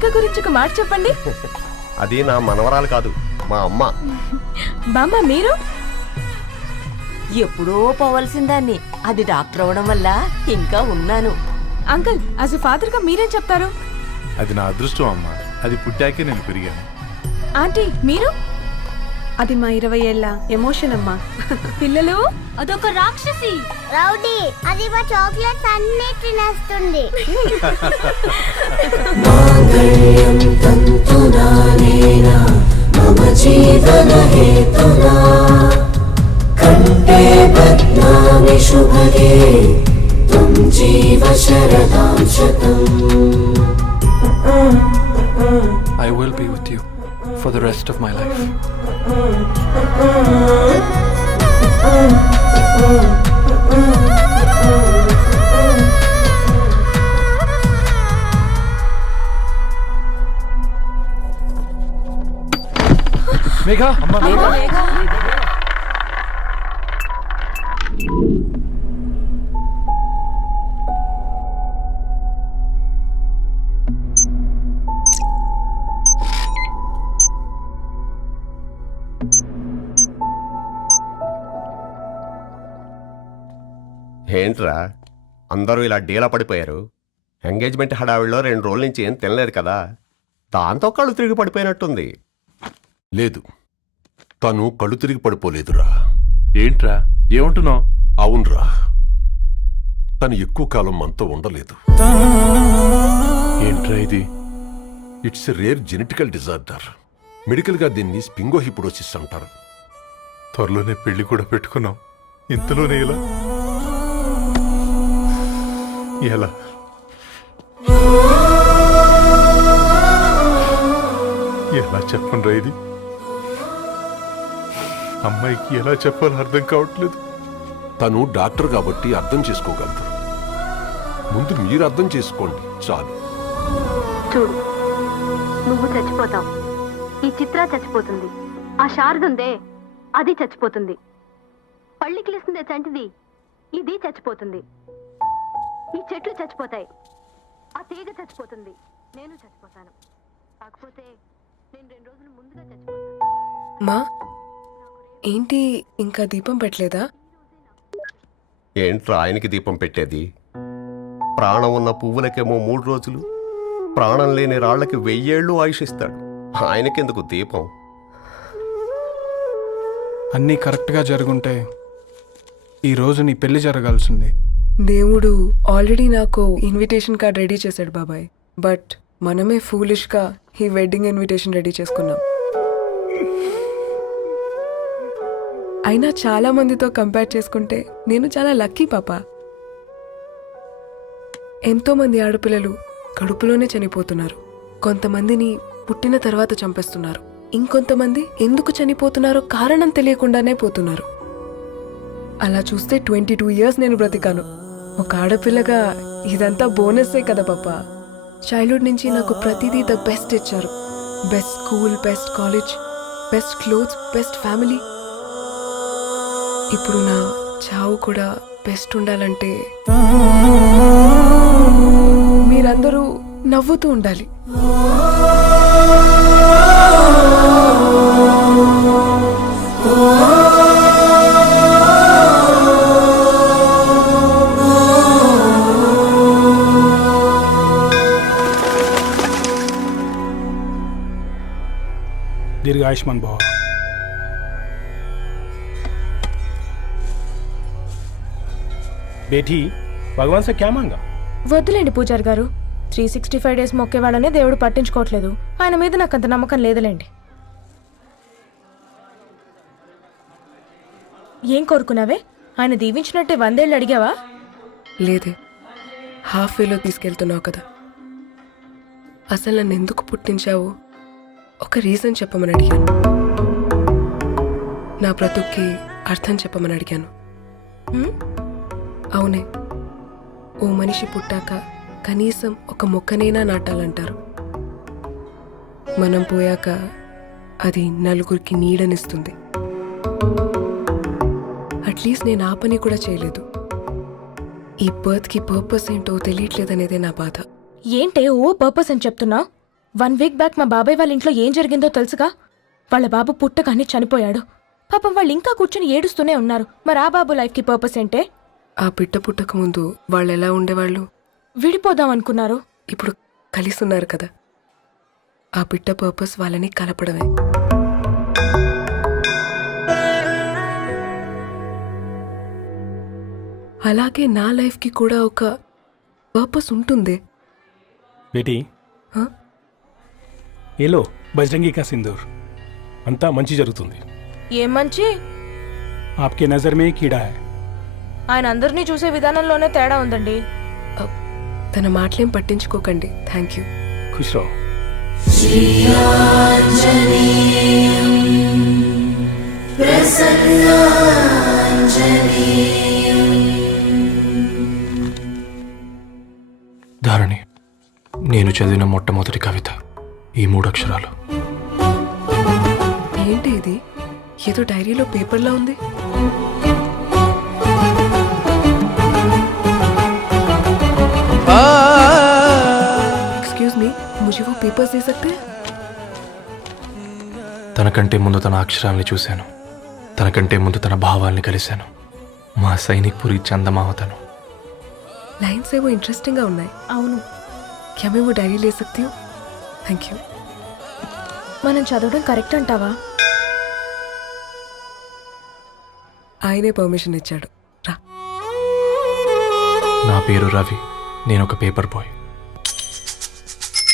మేఘ గురించి ఒక మాట చెప్పండి. అది నా మనవరాలు కాదు, మా అమ్మ. బామ్మ మీరు? ఎప్పుడో పోవలసిందాన్ని, అది డాక్టర్ అవడం వల్ల ఇంకా ఉన్నాను. అంకుల్, యాజ్ ఎ ఫాదర్ గా మీరేం చెప్తారు? అది నా అదృష్టం అమ్మా, అది పుట్టాకే నేను పెరిగాను. ఆంటీ మీరు? అది మా 20 ఏళ్ల ఎమోషన్ అమ్మా. పిల్లలు? అదొక రాక్షసి రౌడీ, అది మా చాక్లెట్స్ అన్ని తినేస్తుంది. కంటే బద్నామి శుభగే తుమ్ జీవ శరదాం శతం. I will be with you for the rest of my life. Megha, ఏంట్రా అందరూ ఇలా డీలా పడిపోయారు? ఎంగేజ్మెంట్ హడావిడిలో 2 రోజుల నుంచి ఏం తినలేదు కదా, దాంతో కళ్ళు తిరిగి పడిపోయినట్టుంది. లేదు, తను కళ్ళు తిరిగి పడిపోలేదురా. ఏంట్రా ఏమంటున్నావు? అవునరా, తను ఎక్కువ కాలం మనతో ఉండలేదు. ఏంట్రా ఇది? It's a rare genetical disorder. మెడికల్గా దీన్ని స్పింగోహిపోడోసిస్ అంటారు. త్వరలోనే పెళ్లి కూడా పెట్టుకున్నాం, ఇంతలోనే ఇలా ఎలా? ఎలా చెప్పండ్రా ఇది? అమ్మాయికి ఎలా చెప్పాలో అర్థం కావట్లేదు. తను డాక్టర్ కాబట్టి అర్థం చేసుకోగలరు. ముందు మీరు అర్థం చేసుకోండి చాలు. చూడు, నువ్వు చచ్చిపోతావు, ఈ చిత్ర చచ్చిపోతుంది, ఆ శారదుందే అది చచ్చిపోతుంది, పళ్ళికిలిస్తుందే చంటిది ఇది చచ్చిపోతుంది, ఈ చెట్లు చచ్చిపోతాయి, ఆ తీగ చచ్చిపోతుంది, నేను చచ్చిపోతాను. కాకపోతే నేను 2 రోజులు ముందుగా చచ్చిపోతాను. మా ఏంటి ఇంకా దీపం పెట్టలేదా? ఏంట్రా ఆయనకి దీపం పెట్టేది? ప్రాణం ఉన్న పువ్వులకేమో 3 రోజులు, ప్రాణం లేని రాళ్లకి 1000 ఏళ్ళు ఆయుషిస్తాడు. ఆయనకెందుకు దీపం? అన్నీ కరెక్ట్గా జరుగుంటే ఈరోజు నీ పెళ్లి జరగాల్సింది. దేవుడు ఆల్రెడీ నాకు ఇన్విటేషన్ కార్డ్ రెడీ చేశాడు బాబాయ్. బట్ మనమే ఫూలిష్గా ఈ వెడ్డింగ్ ఇన్విటేషన్ రెడీ చేసుకున్నాం. అయినా చాలా మందితో కంపేర్ చేసుకుంటే నేను చాలా లక్కీ పాప. ఎంతో మంది ఆడపిల్లలు కడుపులోనే చనిపోతున్నారు, కొంతమందిని పుట్టిన తర్వాత చంపేస్తున్నారు, ఇంకొంతమంది ఎందుకు చనిపోతున్నారో కారణం తెలియకుండానే పోతున్నారు. అలా చూస్తే 22 years నేను బ్రతికాను. ఒక ఆడపిల్లగా ఇదంతా బోనస్సే కదా పాప. చైల్డ్హుడ్ నుంచి నాకు ప్రతిదీ ద బెస్ట్ ఇచ్చారు. Best school, best college, best clothes, best family. ఇప్పుడు నా చావు కూడా బెస్ట్ ఉండాలంటే మీరందరూ నవ్వుతూ ఉండాలి. दीर्घ आयुष्मान भव. बेटी, भगवान से क्या मांगा? వద్దులేండి పూజారి గారు, 365 days మొక్కేవాళ్ళనే దేవుడు పట్టించుకోవట్లేదు. ఆయన మీద నాకు అంత నమ్మకం లేదులేండి. ఏం కోరుకున్నావే? ఆయన దీవించినట్టే 100 ఏళ్ళు అడిగావా? లేదే, హాఫ్ వేలో తీసుకెళ్తున్నావు కదా. అసలు నన్ను ఎందుకు పుట్టించావు ఒక రీజన్ చెప్పమని అడిగాను. నా బ్రతుక్కి అర్థం చెప్పమని అడిగాను. అవునే, ఓ మనిషి పుట్టాక కనీసం ఒక మొక్కనైనా నాటాలంటారు. మనం పోయాక అది నలుగురికి నీడనిస్తుంది. అట్లీస్ట్ నేను ఆ పని కూడా చేయలేదు. ఈ బర్త్కి పర్పస్ ఏంటో తెలియట్లేదనేదే నా బాధ. ఏంటే ఓ పర్పస్ అని చెప్తున్నా? 1 వీక్ బ్యాక్ మా బాబాయ్ వాళ్ళ ఇంట్లో ఏం జరిగిందో తెలుసుగా? వాళ్ళ బాబు పుట్టగానే చనిపోయాడు. పాపం వాళ్ళు ఇంకా కూర్చొని ఏడుస్తూనే ఉన్నారు. మరి ఆ బాబు లైఫ్కి పర్పస్ ఏంటే? ఆ బిడ్డ పుట్టక ముందు వాళ్ళు ఎలా ఉండేవాళ్ళు? విడిపోదాం అనుకున్నారు. ఇప్పుడు కలిసి ఉన్నారు కదా. ఆ బిడ్డ పర్పస్ వాళ్ళని కలపడమే. అలాగే నా లైఫ్కి కూడా ఒక పర్పస్ ఉంటుంది. बेटी हाँ? ये लो बजरंगी का सिंदूर अंता मंची जరుగుతుంది. ఏం మంచి? आपके नजर में कीड़ा है. ఆయన అందరినీ చూసే విధానంలోనే తేడా ఉందండి. తన మాటలేం పట్టించుకోకండి. Thank you. खुश रहो. ధారణి, నేను చదివిన మొట్టమొదటి కవిత ఈ 3 అక్షరాలు. ఏంటి ఇది? ఏదో డైరీలో పేపర్లా ఉంది. एक्सक्यूज मी, मुझे वो पेपर्स दे सकते हैं? తనకంటే ముందు తన అక్షరాల్ని చూశాను. తనకంటే ముందు తన భావాల్ని కలిశాను. మా సైనిక్ పురి చందమావతను. लाइन्स वो इंटरेस्टिंग గా ఉన్నాయి. అవును, क्या मैं वो डायरी ले सकती हूँ? Thank you. మనం చదవడం కరెక్ట్ అంటావా? ఆయనే పర్మిషన్ ఇచ్చాడు. రా. నా పేరు రవి. నేను ఒక పేపర్ బాయ్.